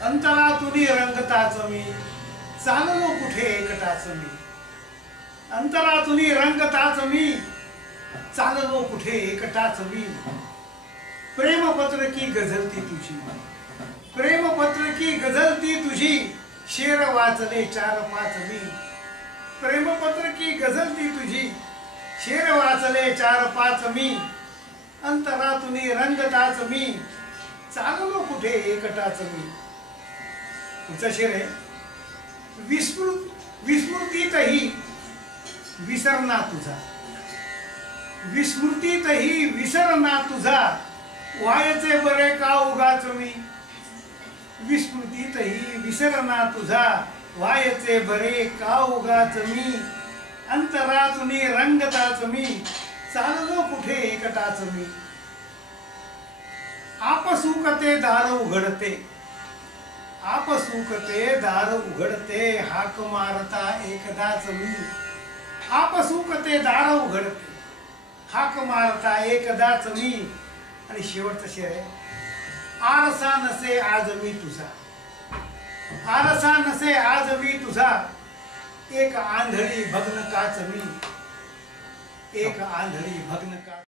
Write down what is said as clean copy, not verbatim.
अंतरातुनी रंगताच मी चाललो कुठे एकटाच मी। अंतरातुनी रंगताच मी चाललो कुठे एकटाच मी। प्रेमपत्र की गझलती तुझी, प्रेमपत्र की गझलती तुझी, शेर वाचले 4-5 मी। प्रेमपत्र की गझलती तुझी, शेर वाचले 4-5 मी। अंतरातुनी रंगताच मी चाललो कुठे एकटाच मी। पुढचा शेर आहे, विस्मृतीतही विसरना तुझा, विस्मृतीतही विसरना तुझा, व्हायचे बरे का उगाच मी। विस्मृतीतही विसरना तुझा, व्हायचे बरे का उगाच मी। अंतरातुनी रंगताच मी चाललो कुठे एकटाच मी। आपसुकते दार उघडते, आपसुकते दार उघडते, हाक मारता एकदाच मी। आपसुकते दार उघडते, हाक मारता एकदाच मी। आणि शेवटचा शेर आहे, आरसा नसे आज मी तुझा, आरसा नसे आज मी तुझा, एक आंधळी भग्न काच मी, एक आंधळी भग्न काच।